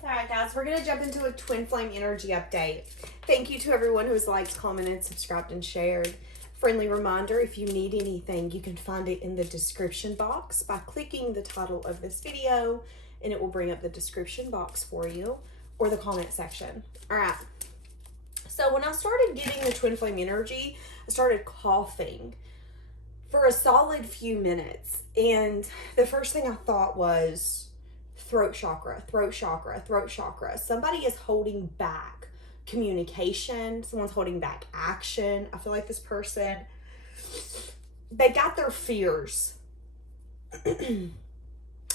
Alright guys, we're going to jump into a twin flame energy update. Thank you to everyone who's liked, commented, subscribed, and shared. Friendly reminder, if you need anything, you can find it in the description box by clicking the title of this video, and it will bring up the description box for you, or the comment section. Alright, so when I started getting the twin flame energy, I started coughing for a solid few minutes, and the first thing I thought was throat chakra, throat chakra, throat chakra. Somebody is holding back communication. Someone's holding back action. I feel like this person, they got their fears.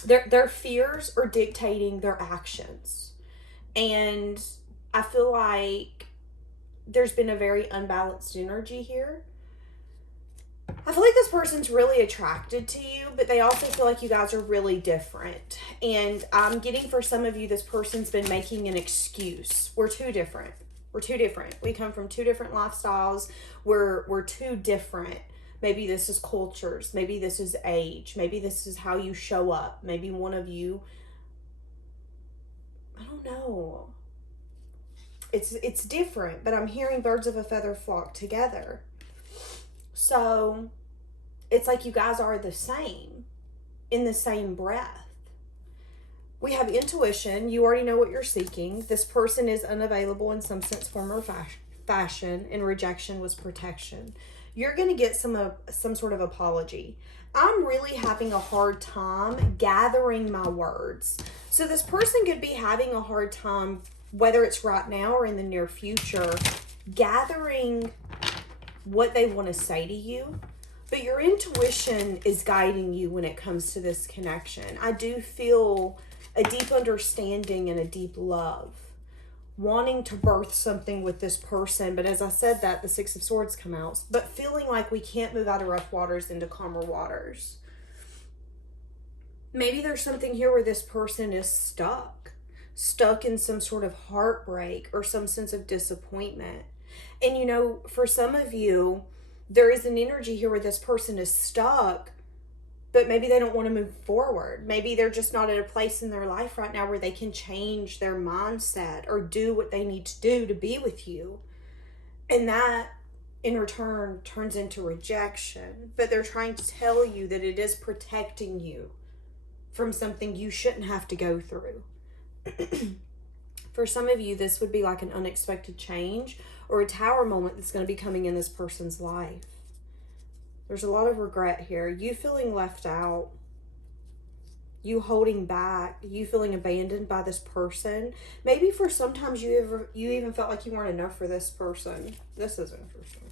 their fears are dictating their actions. And I feel like there's been a very unbalanced energy here. I feel like this person's really attracted to you, but they also feel like you guys are really different. And I'm getting, for some of you, this person's been making an excuse. We're too different. We're too different. We come from two different lifestyles. We're too different. Maybe this is cultures. Maybe this is age. Maybe this is how you show up. Maybe one of you, I don't know. It's different, but I'm hearing birds of a feather flock together. So it's like you guys are the same in the same breath. We have intuition. You already know what you're seeking. This person is unavailable in some sense, form, or fashion, and rejection was protection. You're going to get some sort of apology. I'm really having a hard time gathering my words. So this person could be having a hard time, whether it's right now or in the near future, gathering what they want to say to you, but your intuition is guiding you when it comes to this connection. I do feel a deep understanding and a deep love, wanting to birth something with this person. But as I said that, the Six of Swords come out, but feeling like we can't move out of rough waters into calmer waters. Maybe there's something here where this person is stuck in some sort of heartbreak or some sense of disappointment. And you know, for some of you, there is an energy here where this person is stuck, but maybe they don't want to move forward. Maybe they're just not at a place in their life right now where they can change their mindset or do what they need to do to be with you. And that, in return, turns into rejection. But they're trying to tell you that it is protecting you from something you shouldn't have to go through. For some of you, this would be like an unexpected change or a tower moment that's going to be coming in this person's life. There's a lot of regret here. You feeling left out. You holding back. You feeling abandoned by this person. Maybe for sometimes you even felt like you weren't enough for this person. This is interesting.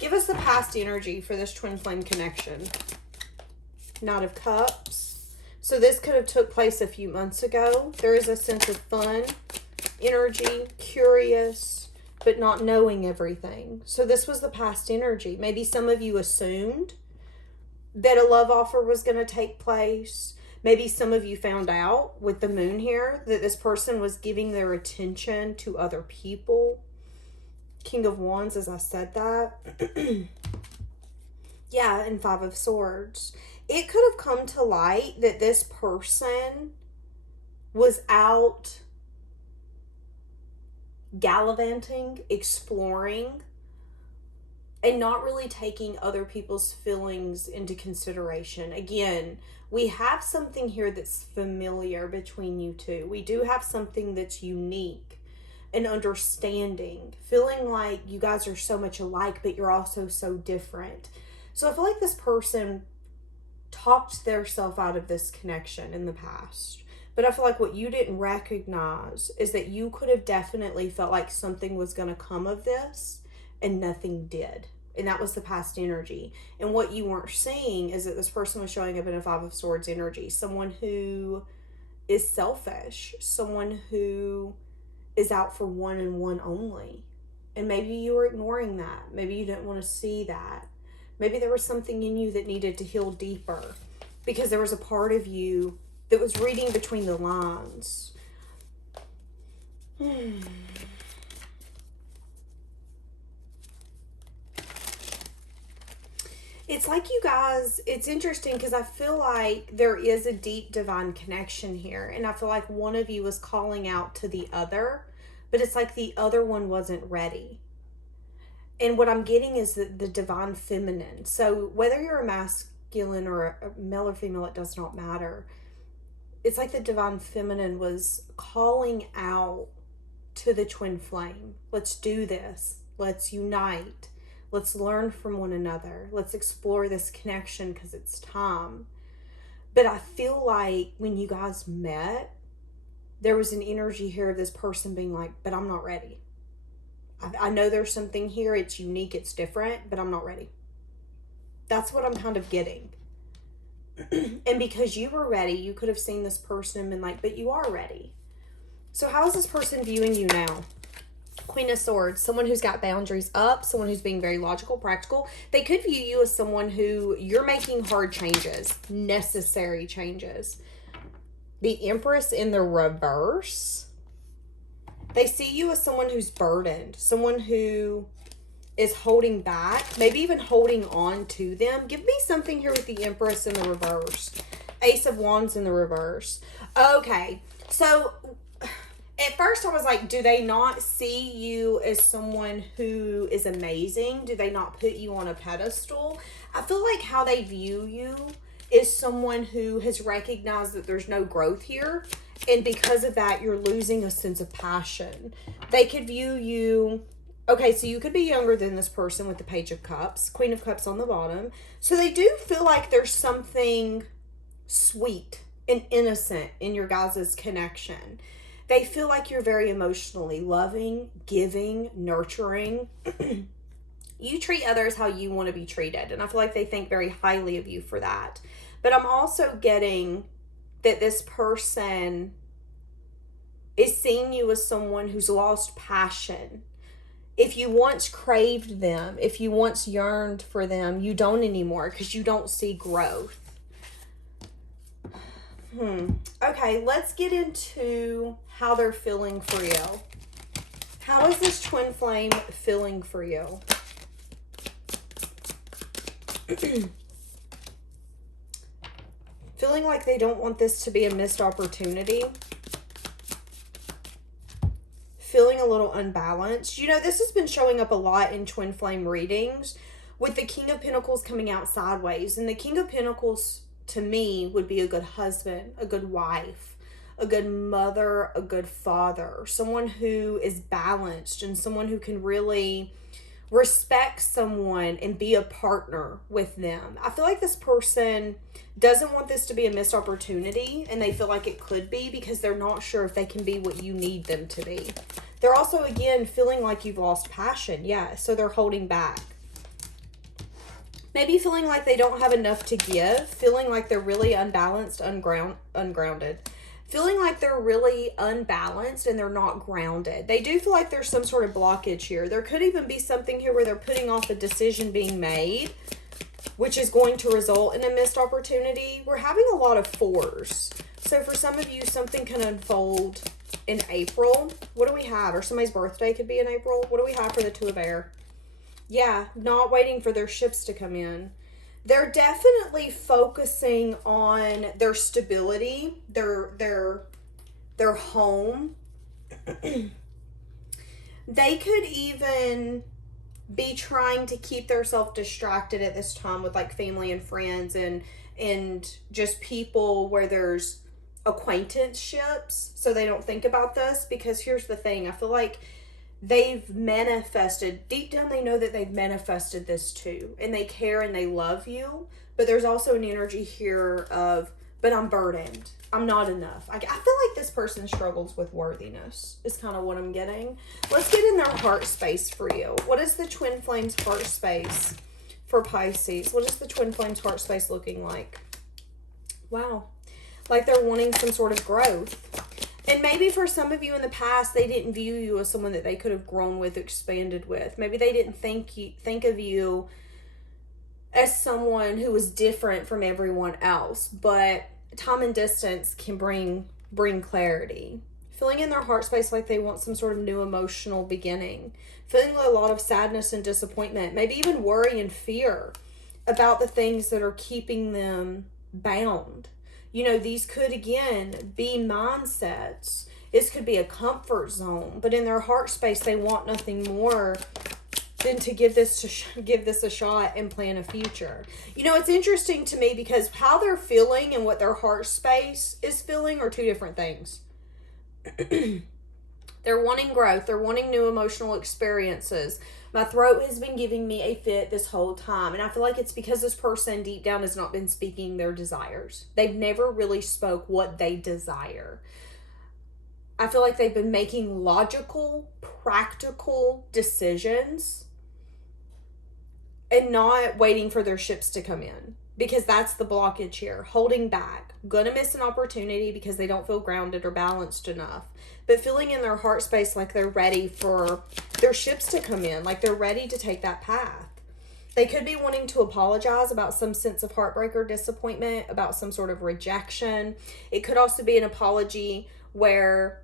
Give us the past energy for this twin flame connection. Knight of Cups. So this could have took place a few months ago. There is a sense of fun, energy, curious, but not knowing everything. So this was the past energy. Maybe some of you assumed that a love offer was going to take place. Maybe some of you found out with the moon here that this person was giving their attention to other people. King of Wands, as I said that. Yeah, and Five of Swords. It could have come to light that this person was out gallivanting, exploring, and not really taking other people's feelings into consideration. Again, we have something here that's familiar between you two. We do have something that's unique and understanding, feeling like you guys are so much alike, but you're also so different. So I feel like this person talked their self out of this connection in the past. But I feel like what you didn't recognize is that you could have definitely felt like something was going to come of this and nothing did. And that was the past energy. And what you weren't seeing is that this person was showing up in a Five of Swords energy. Someone who is selfish. Someone who is out for one and one only. And maybe you were ignoring that. Maybe you didn't want to see that. Maybe there was something in you that needed to heal deeper because there was a part of you that was reading between the lines. It's like you guys, it's interesting because I feel like there is a deep divine connection here. And I feel like one of you is calling out to the other, but it's like the other one wasn't ready. And what I'm getting is the divine feminine. So whether you're a masculine or a male or female, it does not matter. It's like the divine feminine was calling out to the twin flame. Let's do this. Let's unite. Let's learn from one another. Let's explore this connection because it's time. But I feel like when you guys met, there was an energy here of this person being like, but I'm not ready. I know there's something here. It's unique. It's different, but I'm not ready. That's what I'm kind of getting. And because you were ready, you could have seen this person and been like, but you are ready. So how is this person viewing you now? Queen of Swords, someone who's got boundaries up, someone who's being very logical, practical. They could view you as someone who you're making hard changes, necessary changes. The Empress in the reverse. They see you as someone who's burdened, someone who is holding back, maybe even holding on to them. Give me something here with the Empress in the reverse. Ace of Wands in the reverse. Okay, so at first I was like, do they not see you as someone who is amazing? Do they not put you on a pedestal? I feel like how they view you is someone who has recognized that there's no growth here. And because of that, you're losing a sense of passion. They could view you... Okay, so you could be younger than this person with the Page of Cups, Queen of Cups on the bottom. So they do feel like there's something sweet and innocent in your guys' connection. They feel like you're very emotionally loving, giving, nurturing. You treat others how you want to be treated. And I feel like they think very highly of you for that. But I'm also getting that this person is seeing you as someone who's lost passion. If you once craved them, if you once yearned for them, you don't anymore because you don't see growth. Okay, let's get into how they're feeling for you. How is this twin flame feeling for you? Feeling like they don't want this to be a missed opportunity. Feeling a little unbalanced. You know, this has been showing up a lot in twin flame readings with the King of Pentacles coming out sideways. And the King of Pentacles, to me, would be a good husband, a good wife, a good mother, a good father, someone who is balanced and someone who can really respect someone and be a partner with them. I feel like this person doesn't want this to be a missed opportunity, and they feel like it could be because they're not sure if they can be what you need them to be. They're also, again, feeling like you've lost passion. Yeah, so they're holding back. Maybe feeling like they don't have enough to give, feeling like they're really unbalanced, ungrounded. Feeling like they're really unbalanced and they're not grounded. They do feel like there's some sort of blockage here. There could even be something here where they're putting off a decision being made, which is going to result in a missed opportunity. We're having a lot of fours. So for some of you, something can unfold in April. What do we have? Or somebody's birthday could be in April. What do we have for the Two of Air? Yeah, not waiting for their ships to come in. They're definitely focusing on their stability, their home. They could even be trying to keep themselves distracted at this time with like family and friends and just people where there's acquaintanceships, so they don't think about this. Because here's the thing, I feel like they've manifested, deep down they know that they've manifested this too, and they care and they love you, but there's also an energy here of, but I'm burdened, I'm not enough. I feel like this person struggles with worthiness is kind of what I'm getting. Let's get in their heart space for you. What is the twin flames heart space for Pisces? What is the twin flames heart space looking like? Wow, like they're wanting some sort of growth. And maybe for some of you in the past, they didn't view you as someone that they could have grown with, expanded with. Maybe they didn't think of you as someone who was different from everyone else. But time and distance can bring clarity. Feeling in their heart space like they want some sort of new emotional beginning. Feeling a lot of sadness and disappointment. Maybe even worry and fear. about the things that are keeping them bound. You know, these could, again, be mindsets. This could be a comfort zone, but in their heart space, they want nothing more than to give this a shot and plan a future. You know, it's interesting to me because how they're feeling and what their heart space is feeling are two different things. They're wanting growth. They're wanting new emotional experiences. My throat has been giving me a fit this whole time. And I feel like it's because this person deep down has not been speaking their desires. They've never really spoke what they desire. I feel like they've been making logical, practical decisions and not waiting for their ships to come in. Because that's the blockage here. Holding back. Gonna miss an opportunity because they don't feel grounded or balanced enough. But feeling in their heart space like they're ready for their ships to come in. Like they're ready to take that path. They could be wanting to apologize about some sense of heartbreak or disappointment. About some sort of rejection. It could also be an apology where,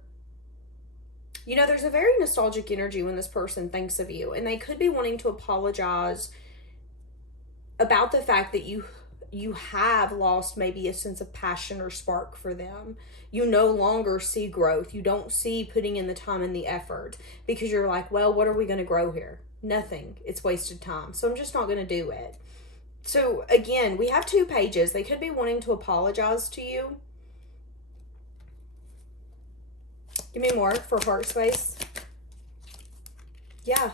you know, there's a very nostalgic energy when this person thinks of you. And they could be wanting to apologize about the fact that you have lost maybe a sense of passion or spark for them. You no longer see growth. You don't see putting in the time and the effort because you're like, well, what are we going to grow here? Nothing. It's wasted time. So I'm just not going to do it. So again, we have 2 pages. They could be wanting to apologize to you. Give me more for heart space. Yeah.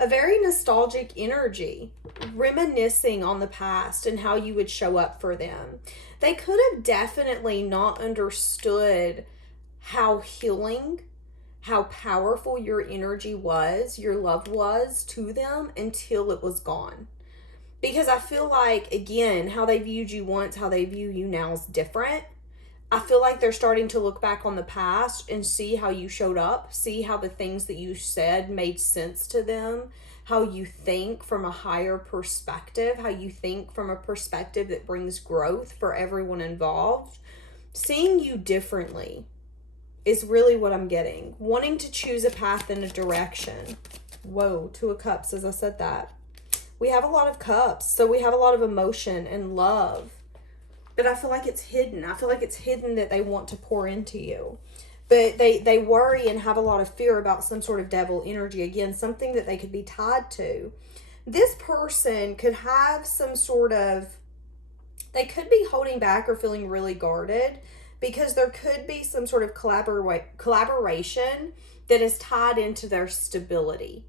A very nostalgic energy, reminiscing on the past and how you would show up for them. They could have definitely not understood how healing, how powerful your energy was, your love was to them until it was gone. Because I feel like, again, how they viewed you once, how they view you now is different. I feel like they're starting to look back on the past and see how you showed up, see how the things that you said made sense to them, how you think from a higher perspective, how you think from a perspective that brings growth for everyone involved. Seeing you differently is really what I'm getting. Wanting to choose a path and a direction. Whoa, 2 of Cups as I said that. We have a lot of cups, so we have a lot of emotion and love. But I feel like it's hidden. I feel like it's hidden that they want to pour into you. But they worry and have a lot of fear about some sort of devil energy. Again, something that they could be tied to. This person could have some sort of... They could be holding back or feeling really guarded. Because there could be some sort of collaboration that is tied into their stability.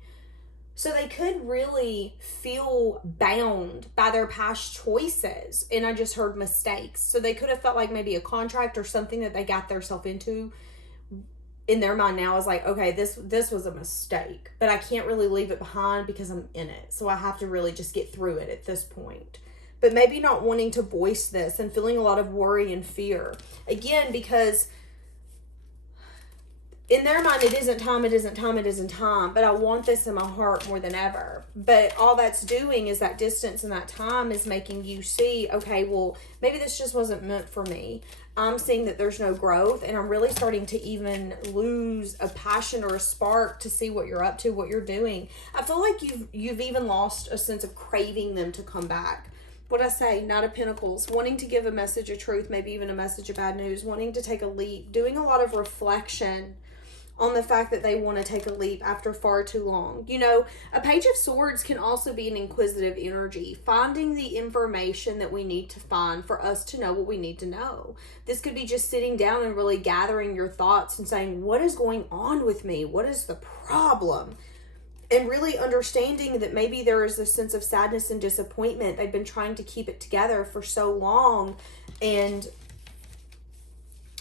So they could really feel bound by their past choices. And I just heard mistakes. So they could have felt like maybe a contract or something that they got themselves into in their mind now is like, okay, this was a mistake. But I can't really leave it behind because I'm in it. So I have to really just get through it at this point. But maybe not wanting to voice this and feeling a lot of worry and fear. Again, because... in their mind, it isn't time, it isn't time, it isn't time. But I want this in my heart more than ever. But all that's doing is that distance and that time is making you see, okay, well, maybe this just wasn't meant for me. I'm seeing that there's no growth. And I'm really starting to even lose a passion or a spark to see what you're up to, what you're doing. I feel like you've even lost a sense of craving them to come back. What I say, Knight of Pentacles, wanting to give a message of truth, maybe even a message of bad news, wanting to take a leap, doing a lot of reflection on the fact that they want to take a leap after far too long. You know, a Page of Swords can also be an inquisitive energy, finding the information that we need to find for us to know what we need to know. This could be just sitting down and really gathering your thoughts and saying, what is going on with me? What is the problem? And really understanding that maybe there is a sense of sadness and disappointment. They've been trying to keep it together for so long. And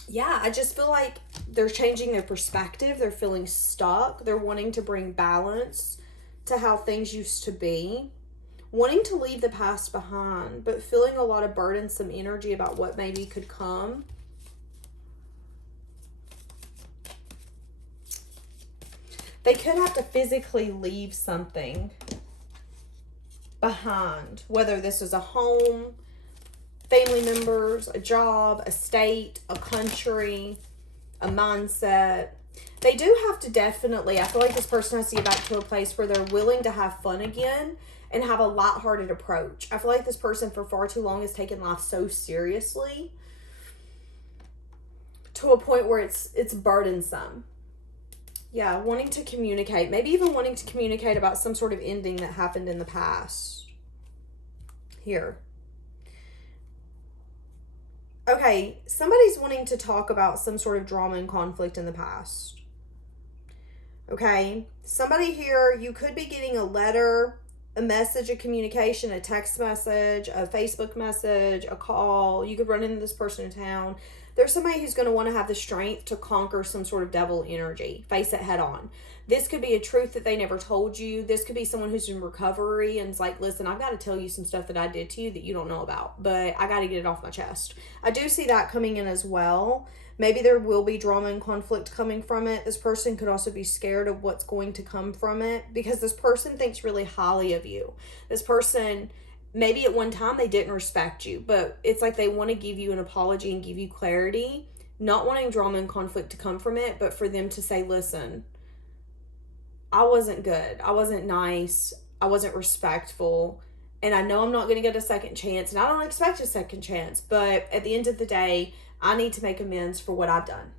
yeah, I just feel like they're changing their perspective. They're feeling stuck. They're wanting to bring balance to how things used to be. Wanting to leave the past behind, but feeling a lot of burdensome energy about what maybe could come. They could have to physically leave something behind, whether this is a home, family members, a job, a state, a country, a mindset. They do have to definitely, I feel like this person has to get back to a place where they're willing to have fun again and have a lighthearted approach. I feel like this person for far too long has taken life so seriously to a point where it's burdensome. Yeah, wanting to communicate. Maybe even wanting to communicate about some sort of ending that happened in the past. Here. Okay, somebody's wanting to talk about some sort of drama and conflict in the past. Okay, somebody here, you could be getting a letter, a message, a communication, a text message, a Facebook message, a call. You could run into this person in town. There's somebody who's going to want to have the strength to conquer some sort of devil energy, face it head on. This could be a truth that they never told you. This could be someone who's in recovery and is like, listen, I've got to tell you some stuff that I did to you that you don't know about, but I got to get it off my chest. I do see that coming in as well. Maybe there will be drama and conflict coming from it. This person could also be scared of what's going to come from it because this person thinks really highly of you. This person, maybe at one time they didn't respect you, but it's like they want to give you an apology and give you clarity, not wanting drama and conflict to come from it, but for them to say, listen, I wasn't good. I wasn't nice. I wasn't respectful. And I know I'm not going to get a second chance, and I don't expect a second chance, but at the end of the day, I need to make amends for what I've done.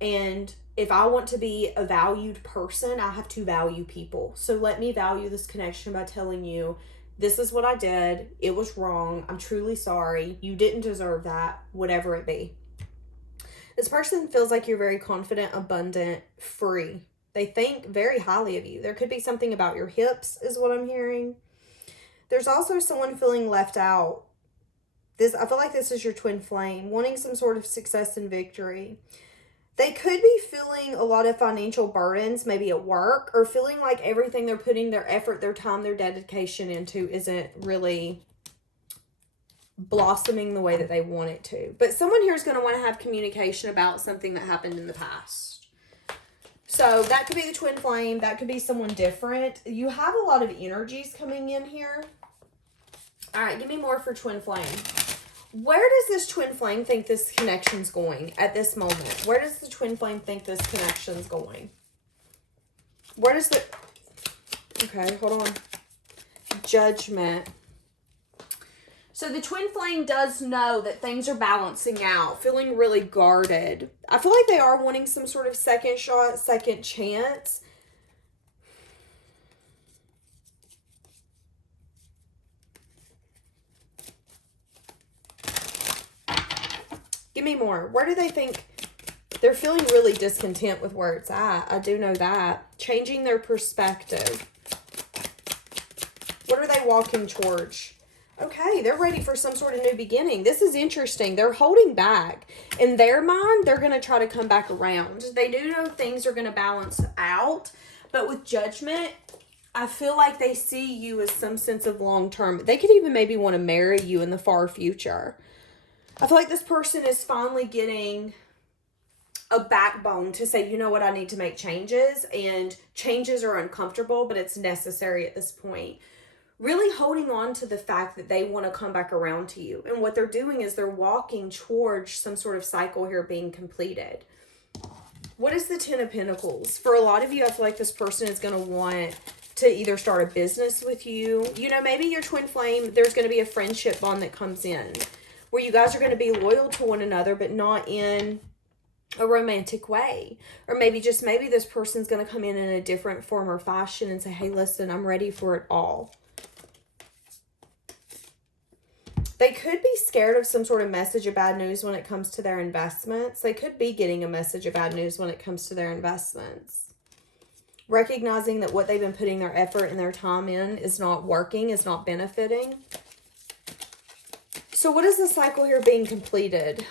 And if I want to be a valued person, I have to value people. So let me value this connection by telling you, this is what I did. It was wrong. I'm truly sorry. You didn't deserve that, whatever it be. This person feels like you're very confident, abundant, free. They think very highly of you. There could be something about your hips is what I'm hearing. There's also someone feeling left out. I feel like this is your twin flame, wanting some sort of success and victory. They could be feeling a lot of financial burdens, maybe at work, or feeling like everything they're putting their effort, their time, their dedication into isn't really blossoming the way that they want it to. But someone here is going to want to have communication about something that happened in the past. So that could be the twin flame. That could be someone different. You have a lot of energies coming in here. All right, give me more for twin flame. Where does this twin flame think this connection's going at this moment? Where does the twin flame think this connection's going? Where does the... Okay, hold on. Judgment. So the twin flame does know that things are balancing out, feeling really guarded. I feel like they are wanting some sort of second shot, second chance. Give me more. Where do they think they're feeling really discontent with where it's at? I do know that. Changing their perspective. What are they walking towards? Okay, they're ready for some sort of new beginning. This is interesting. They're holding back. In their mind, they're going to try to come back around. They do know things are going to balance out, but with judgment, I feel like they see you as some sense of long-term. They could even maybe want to marry you in the far future. I feel like this person is finally getting a backbone to say, you know what, I need to make changes, and changes are uncomfortable, but it's necessary at this point. Really holding on to the fact that they want to come back around to you. And what they're doing is they're walking towards some sort of cycle here being completed. What is the Ten of Pentacles? For a lot of you, I feel like this person is going to want to either start a business with you. You know, maybe your twin flame, there's going to be a friendship bond that comes in where you guys are going to be loyal to one another, but not in a romantic way. Or maybe this person's going to come in a different form or fashion and say, hey, listen, I'm ready for it all. They could be scared of some sort of message of bad news when it comes to their investments. They could be getting a message of bad news when it comes to their investments. Recognizing that what they've been putting their effort and their time in is not working, is not benefiting. So what is the cycle here being completed?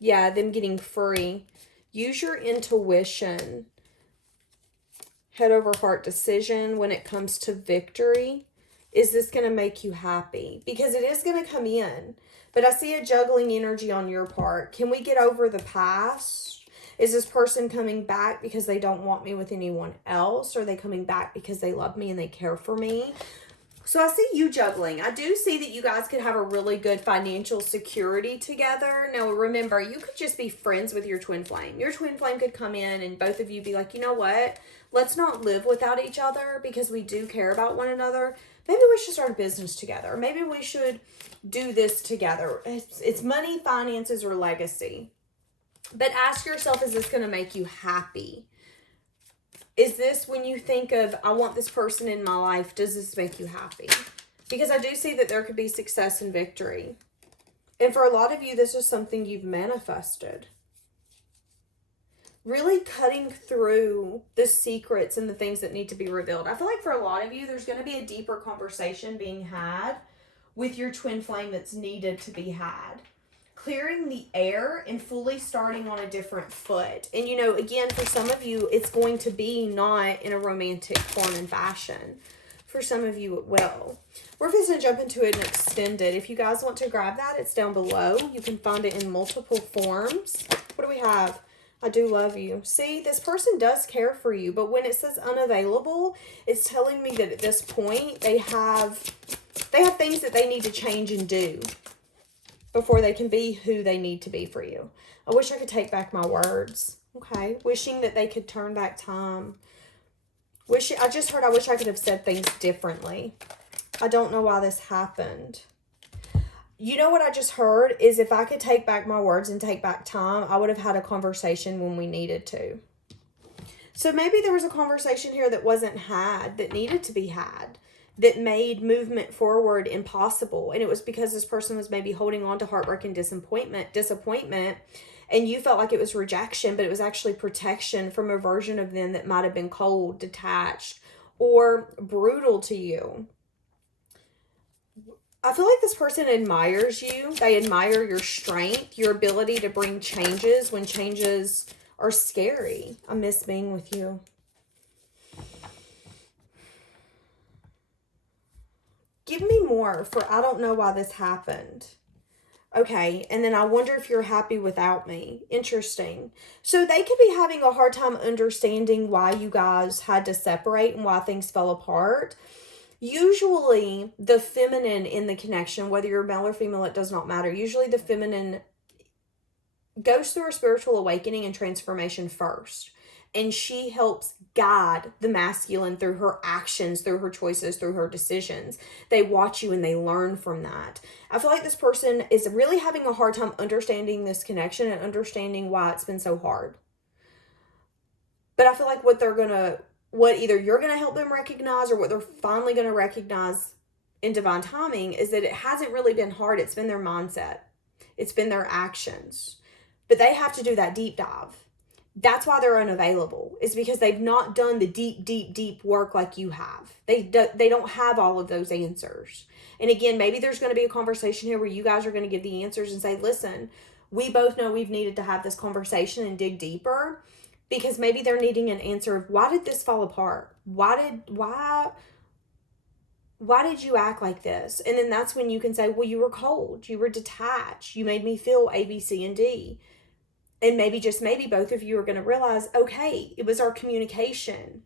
Yeah, them getting free. Use your intuition. Head over heart decision when it comes to victory. Is this going to make you happy? Because it is going to come in. But I see a juggling energy on your part. Can we get over the past? Is this person coming back because they don't want me with anyone else? Or are they coming back because they love me and they care for me? So I see you juggling. I do see that you guys could have a really good financial security together. Now remember, you could just be friends with your twin flame. Your twin flame could come in and both of you be like, you know what? Let's not live without each other because we do care about one another. Maybe we should start a business together. Maybe we should do this together. It's money, finances, or legacy. But ask yourself, is this going to make you happy? Is this, when you think of, I want this person in my life, does this make you happy? Because I do see that there could be success and victory. And for a lot of you, this is something you've manifested. Really cutting through the secrets and the things that need to be revealed. I feel like for a lot of you, there's going to be a deeper conversation being had with your twin flame that's needed to be had. Clearing the air and fully starting on a different foot. And, you know, again, for some of you, it's going to be not in a romantic form and fashion. For some of you, it will. We're just going to jump into an extended. If you guys want to grab that, it's down below. You can find it in multiple forms. What do we have? I do love you. See, this person does care for you, but when it says unavailable, it's telling me that at this point, they have things that they need to change and do before they can be who they need to be for you. I wish I could take back my words. Okay. Wishing that they could turn back time. I wish I could have said things differently. I don't know why this happened. You know what I just heard is if I could take back my words and take back time, I would have had a conversation when we needed to. So maybe there was a conversation here that wasn't had, that needed to be had, that made movement forward impossible. And it was because this person was maybe holding on to heartbreak and disappointment, and you felt like it was rejection, but it was actually protection from a version of them that might have been cold, detached, or brutal to you. I feel like this person admires you. They admire your strength, your ability to bring changes when changes are scary. I miss being with you. Give me more for I don't know why this happened. Okay, and then I wonder if you're happy without me. Interesting. So they could be having a hard time understanding why you guys had to separate and why things fell apart. Usually, the feminine in the connection, whether you're male or female, it does not matter. Usually, the feminine goes through a spiritual awakening and transformation first. And she helps guide the masculine through her actions, through her choices, through her decisions. They watch you and they learn from that. I feel like this person is really having a hard time understanding this connection and understanding why it's been so hard. But I feel like what either you're going to help them recognize or what they're finally going to recognize in divine timing is that it hasn't really been hard. It's been their mindset. It's been their actions. But they have to do that deep dive. That's why they're unavailable. Is because they've not done the deep work like you have. They don't have all of those answers. And again, maybe there's going to be a conversation here where you guys are going to give the answers and say, listen, we both know we've needed to have this conversation and dig deeper, because maybe they're needing an answer of why did this fall apart? Why did you act like this? And then that's when you can say, well, you were cold. You were detached. You made me feel A, B, C, and D. And maybe, just maybe, both of you are going to realize, okay, it was our communication.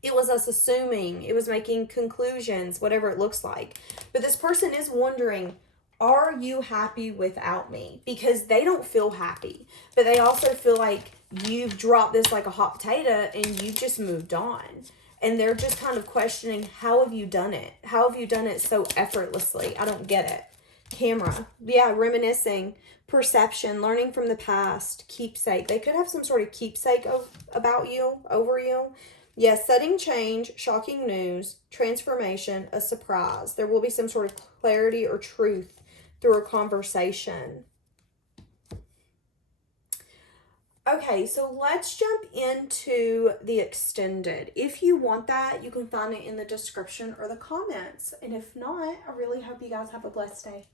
It was us assuming. It was making conclusions, whatever it looks like. But this person is wondering, are you happy without me? Because they don't feel happy. But they also feel like you've dropped this like a hot potato and you just moved on. And they're just kind of questioning, how have you done it? How have you done it so effortlessly? I don't get it. Camera. Yeah, reminiscing. Perception, learning from the past, keepsake. They could have some sort of keepsake about you, over you. Yes, sudden change, shocking news, transformation, a surprise. There will be some sort of clarity or truth through a conversation. Okay, so let's jump into the extended. If you want that, you can find it in the description or the comments. And if not, I really hope you guys have a blessed day.